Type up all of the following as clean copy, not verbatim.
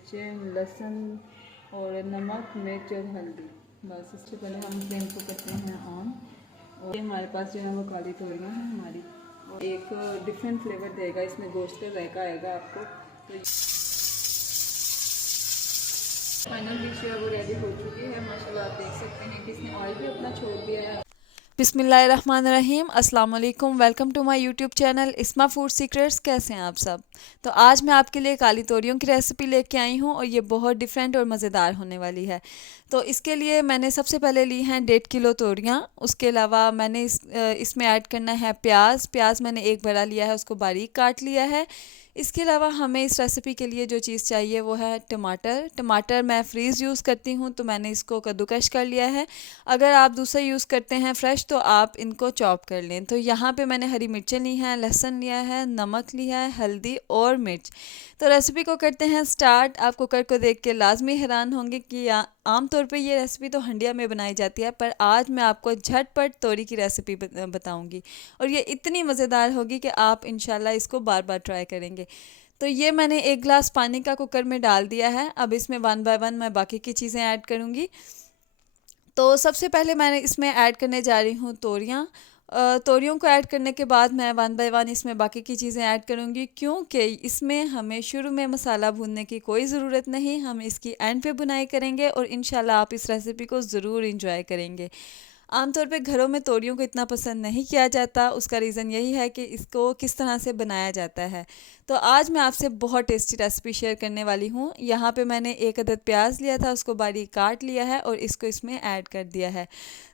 मिर्चें, लहसुन और नमक, मिर्च और हल्दी। बस इससे पहले हम फ्लेम को करते हैं ऑन। और ये हमारे पास जो है वो काली तोरियाँ हैं हमारी, और एक डिफरेंट फ्लेवर देगा इसमें, गोश्त का जायका आएगा आपको। तो फाइनल डिश है वो रेडी हो चुकी है माशाल्लाह। आप देख सकते हैं कि इसने ऑयल भी अपना छोड़ दिया है। बिस्मिल्लाहिर्रहमानिर्रहीम, अस्सलाम वालेकुम। Welcome to my YouTube channel Isma food secrets. कैसे हैं आप सब? तो आज मैं आपके लिए काली तोरियों की रेसिपी लेके आई हूँ और ये बहुत डिफरेंट और मज़ेदार होने वाली है। तो इसके लिए मैंने सबसे पहले ली हैं 1.5 किलो तोरियाँ। उसके अलावा मैंने इसमें ऐड करना है प्याज। प्याज मैंने एक बड़ा लिया है, उसको बारीक काट लिया है। इसके अलावा हमें इस रेसिपी के लिए जो चीज़ चाहिए वो है टमाटर। टमाटर मैं फ्रीज़ यूज़ करती हूँ, तो मैंने इसको कद्दूकश कर लिया है। अगर आप दूसरा यूज़ करते हैं फ्रेश, तो आप इनको चॉप कर लें। तो यहाँ पे मैंने हरी मिर्चें ली हैं, लहसुन लिया है, नमक लिया है, हल्दी और मिर्च। तो रेसिपी को करते हैं स्टार्ट। आप कुकर को देख के लाजमी हैरान होंगे कि आमतौर पे ये रेसिपी तो हंडिया में बनाई जाती है, पर आज मैं आपको झटपट तोरी की रेसिपी बताऊंगी और ये इतनी मज़ेदार होगी कि आप इंशाल्लाह इसको बार बार ट्राई करेंगे। तो ये मैंने 1 गिलास पानी का कुकर में डाल दिया है। अब इसमें 1 बाय 1 मैं बाकी की चीज़ें ऐड करूँगी। तो सबसे पहले मैंने इसमें ऐड करने जा रही हूँ तोरियाँ। तोरियों को ऐड करने के बाद मैं 1 बाय 1 इसमें बाकी की चीज़ें ऐड करूँगी, क्योंकि इसमें हमें शुरू में मसाला भूनने की कोई ज़रूरत नहीं, हम इसकी एंड पे बुनाई करेंगे और इंशाल्लाह आप इस रेसिपी को ज़रूर इंजॉय करेंगे। आमतौर पे घरों में तोरियों को इतना पसंद नहीं किया जाता, उसका रीज़न यही है कि इसको किस तरह से बनाया जाता है। तो आज मैं आपसे बहुत टेस्टी रेसिपी शेयर करने वाली हूँ। यहाँ पे मैंने 1 अदद प्याज लिया था, उसको बारीक काट लिया है और इसको इसमें ऐड कर दिया है।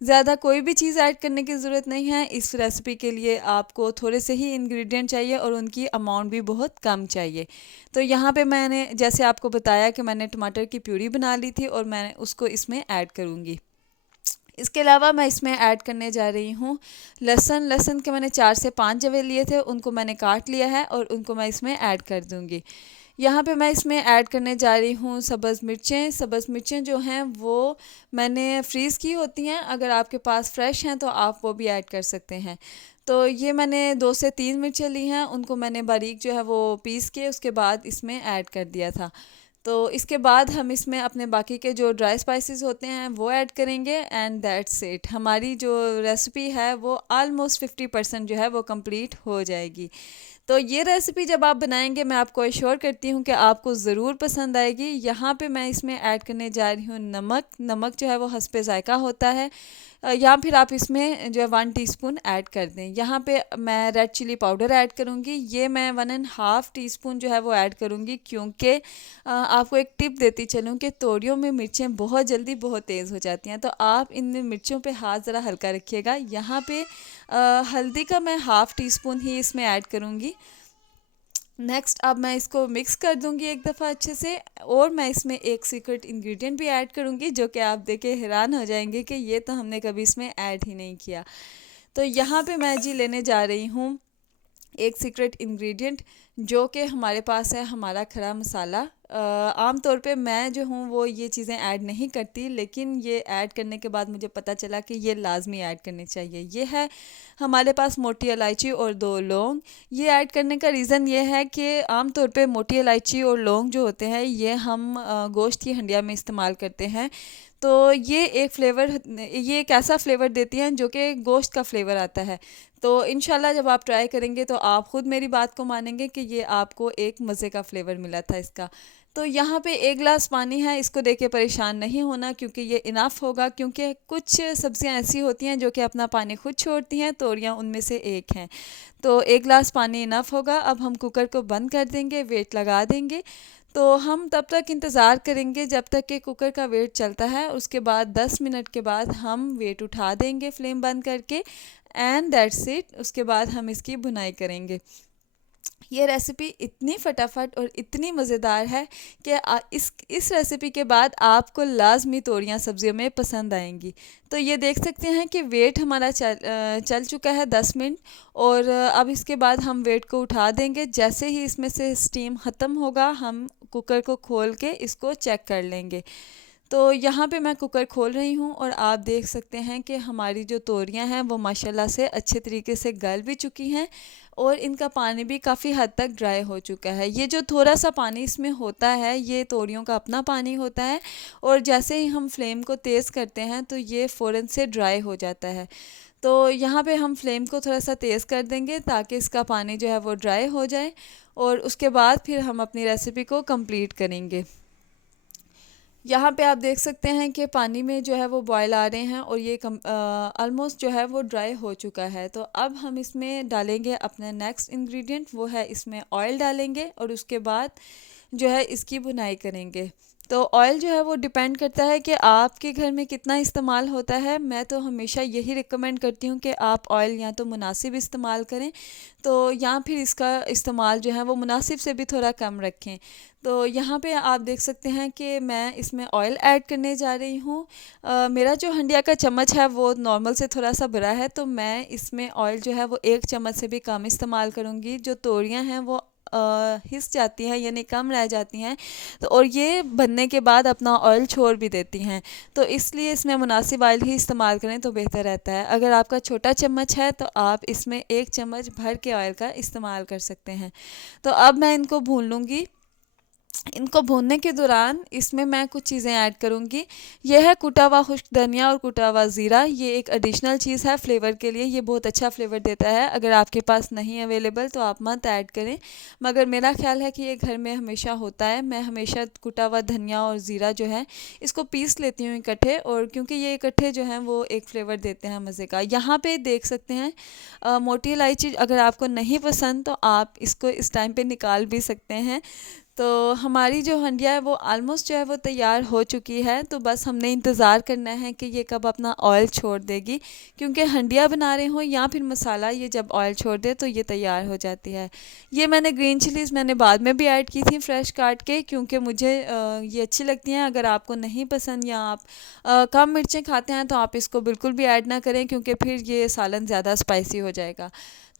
ज़्यादा कोई भी चीज़ ऐड करने की ज़रूरत नहीं है। इस रेसिपी के लिए आपको थोड़े से ही इंग्रेडिएंट चाहिए और उनकी अमाउंट भी बहुत कम चाहिए। तो यहाँ पे मैंने जैसे आपको बताया कि मैंने टमाटर की प्यूरी बना ली थी और मैं उसको इसमें ऐड करूँगी। इसके अलावा मैं इसमें ऐड करने जा रही हूँ लहसुन। लहसुन के मैंने 4 से 5 जवे लिए थे, उनको मैंने काट लिया है और उनको मैं इसमें ऐड कर दूँगी। यहाँ पे मैं इसमें ऐड करने जा रही हूँ सब्ज़ मिर्चें। सब्ज़ मिर्चें जो हैं वो मैंने फ्रीज़ की होती हैं, अगर आपके पास फ्रेश हैं तो आप वो भी ऐड कर सकते हैं। तो ये मैंने 2 से 3 मिर्चें ली हैं, उनको मैंने बारीक जो है वो पीस के उसके बाद इसमें ऐड कर दिया था। तो इसके बाद हम इसमें अपने बाकी के जो ड्राई स्पाइसेस होते हैं वो ऐड करेंगे एंड दैट्स इट। हमारी जो रेसिपी है वो ऑलमोस्ट 50% जो है वो कंप्लीट हो जाएगी। तो ये रेसिपी जब आप बनाएंगे मैं आपको एश्योर करती हूँ कि आपको ज़रूर पसंद आएगी। यहाँ पे मैं इसमें ऐड करने जा रही हूँ नमक। नमक जो है वो हस्बे ज़ायका होता है, या फिर आप इसमें जो है 1 टीस्पून ऐड कर दें। यहाँ पे मैं रेड चिली पाउडर ऐड करूँगी, ये मैं 1.5 टीस्पून जो है वो ऐड करूँगी, क्योंकि आपको एक टिप देती चलूँ कि तोरियों में मिर्चें बहुत जल्दी बहुत तेज़ हो जाती हैं, तो आप इन मिर्चों पे हाथ ज़रा हल्का रखिएगा। यहाँ पे हल्दी का मैं 1/2 टीस्पून ही इसमें ऐड करूँगी। नेक्स्ट अब मैं इसको मिक्स कर दूंगी एक दफ़ा अच्छे से, और मैं इसमें एक सीक्रेट इंग्रेडिएंट भी ऐड करूंगी जो कि आप देख के हैरान हो जाएंगे कि ये तो हमने कभी इसमें ऐड ही नहीं किया। तो यहाँ पे मैं जी लेने जा रही हूँ एक सीक्रेट इंग्रेडिएंट, जो कि हमारे पास है हमारा खड़ा मसाला। आम तौर पे मैं जो हूँ वो ये चीज़ें ऐड नहीं करती, लेकिन ये ऐड करने के बाद मुझे पता चला कि ये लाजमी ऐड करनी चाहिए। ये है हमारे पास मोटी इलायची और 2 लौंग। ये ऐड करने का रीज़न ये है कि आम तौर पे मोटी इलायची और लौंग जो होते हैं ये हम गोश्त की हंडिया में इस्तेमाल करते हैं। तो ये एक ऐसा फ्लेवर देती हैं जो कि गोश्त का फ्लेवर आता है। तो इंशाल्लाह जब आप ट्राई करेंगे तो आप ख़ुद मेरी बात को मानेंगे कि ये आपको एक मज़े का फ्लेवर मिला था इसका। तो यहाँ पे 1 गिलास पानी है, इसको देख के परेशान नहीं होना क्योंकि ये इनफ होगा, क्योंकि कुछ सब्ज़ियाँ ऐसी होती हैं जो कि अपना पानी खुद छोड़ती हैं, तोरियाँ उनमें से एक हैं। तो 1 गिलास पानी इनफ होगा। अब हम कुकर को बंद कर देंगे, वेट लगा देंगे। तो हम तब तक इंतज़ार करेंगे जब तक कि कुकर का वेट चलता है। उसके बाद 10 मिनट के बाद हम वेट उठा देंगे फ्लेम बंद करके, एंड दैट्स इट। उसके बाद हम इसकी भुनाई करेंगे। ये रेसिपी इतनी फटाफट और इतनी मज़ेदार है कि इस रेसिपी के बाद आपको लाजमी तोरियां सब्जियों में पसंद आएंगी। तो ये देख सकते हैं कि वेट हमारा चल चुका है 10 मिनट, और अब इसके बाद हम वेट को उठा देंगे। जैसे ही इसमें से स्टीम ख़त्म होगा हम कुकर को खोल के इसको चेक कर लेंगे। तो यहाँ पे मैं कुकर खोल रही हूँ और आप देख सकते हैं कि हमारी जो तोरियाँ हैं वो माशाल्लाह से अच्छे तरीके से गल भी चुकी हैं और इनका पानी भी काफ़ी हद तक ड्राई हो चुका है। ये जो थोड़ा सा पानी इसमें होता है ये तोरियों का अपना पानी होता है और जैसे ही हम फ्लेम को तेज़ करते हैं तो ये फ़ौरन से ड्राई हो जाता है। तो यहाँ पे हम फ्लेम को थोड़ा सा तेज़ कर देंगे ताकि इसका पानी जो है वो ड्राई हो जाए और उसके बाद फिर हम अपनी रेसिपी को कंप्लीट करेंगे। यहाँ पे आप देख सकते हैं कि पानी में जो है वो बॉयल आ रहे हैं और ये ऑलमोस्ट जो है वो ड्राई हो चुका है। तो अब हम इसमें डालेंगे अपना नेक्स्ट इंग्रेडिएंट, वो है इसमें ऑयल डालेंगे और उसके बाद जो है इसकी भुनाई करेंगे। तो ऑयल जो है वो डिपेंड करता है कि आपके घर में कितना इस्तेमाल होता है। मैं तो हमेशा यही रिकमेंड करती हूँ कि आप ऑयल या तो मुनासिब इस्तेमाल करें तो या फिर इसका इस्तेमाल जो है वो मुनासिब से भी थोड़ा कम रखें। तो यहाँ पे आप देख सकते हैं कि मैं इसमें ऑयल ऐड करने जा रही हूँ। मेरा जो हंडिया का चम्मच है वो नॉर्मल से थोड़ा सा बड़ा है तो मैं इसमें ऑयल जो है वो 1 चम्मच से भी कम इस्तेमाल करूँगी। जो तोरियाँ हैं वो हिस जाती हैं यानी कम रह जाती हैं तो और ये बनने के बाद अपना ऑयल छोड़ भी देती हैं, तो इसलिए इसमें मुनासिब ऑयल ही इस्तेमाल करें तो बेहतर रहता है। अगर आपका छोटा चम्मच है तो आप इसमें 1 चम्मच भर के ऑयल का इस्तेमाल कर सकते हैं। तो अब मैं इनको भून लूँगी। इनको भूनने के दौरान इसमें मैं कुछ चीज़ें ऐड करूँगी। यह है कुटा हुआ खुश्क धनिया और कुटा हुआ ज़ीरा। ये एक एडिशनल चीज़ है फ्लेवर के लिए, ये बहुत अच्छा फ्लेवर देता है। अगर आपके पास नहीं अवेलेबल तो आप मत ऐड करें, मगर मेरा ख्याल है कि ये घर में हमेशा होता है। मैं हमेशा कुटा हुआ धनिया और ज़ीरा जो है इसको पीस लेती हूँ इकट्ठे, और क्योंकि ये इकट्ठे जो हैं वो एक फ्लेवर देते हैं मज़े का। यहाँ पे देख सकते हैं मोटी इलायची अगर आपको नहीं पसंद तो आप इसको इस टाइम पे निकाल भी सकते हैं। तो हमारी जो हंडिया है वो आलमोस्ट जो है वो तैयार हो चुकी है। तो बस हमने इंतज़ार करना है कि ये कब अपना ऑयल छोड़ देगी, क्योंकि हंडिया बना रहे हो या फिर मसाला ये जब ऑयल छोड़ दे तो ये तैयार हो जाती है। ये मैंने ग्रीन चिलीज़ मैंने बाद में भी ऐड की थी फ्रेश काट के, क्योंकि मुझे ये अच्छी लगती हैं। अगर आपको नहीं पसंद या आप कम मिर्चें खाते हैं तो आप इसको बिल्कुल भी ऐड ना करें, क्योंकि फिर ये सालन ज़्यादा स्पाइसी हो जाएगा।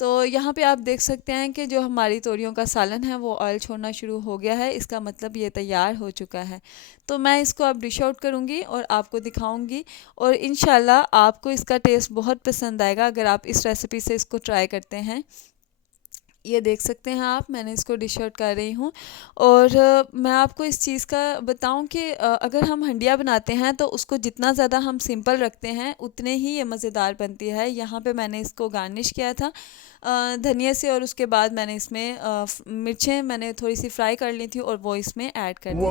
तो यहाँ पे आप देख सकते हैं कि जो हमारी तोरियों का सालन है वो ऑयल छोड़ना शुरू हो गया है, इसका मतलब ये तैयार हो चुका है। तो मैं इसको अब डिश आउट करूँगी और आपको दिखाऊँगी, और इंशाल्लाह आपको इसका टेस्ट बहुत पसंद आएगा अगर आप इस रेसिपी से इसको ट्राई करते हैं। ये देख सकते हैं आप, मैंने इसको डिश आउट कर रही हूँ। और मैं आपको इस चीज़ का बताऊँ कि अगर हम हंडिया बनाते हैं तो उसको जितना ज़्यादा हम सिंपल रखते हैं उतने ही ये मज़ेदार बनती है। यहाँ पे मैंने इसको गार्निश किया था धनिया से, और उसके बाद मैंने इसमें मिर्चें मैंने थोड़ी सी फ्राई कर ली थी और वो इसमें ऐड कर दी थी।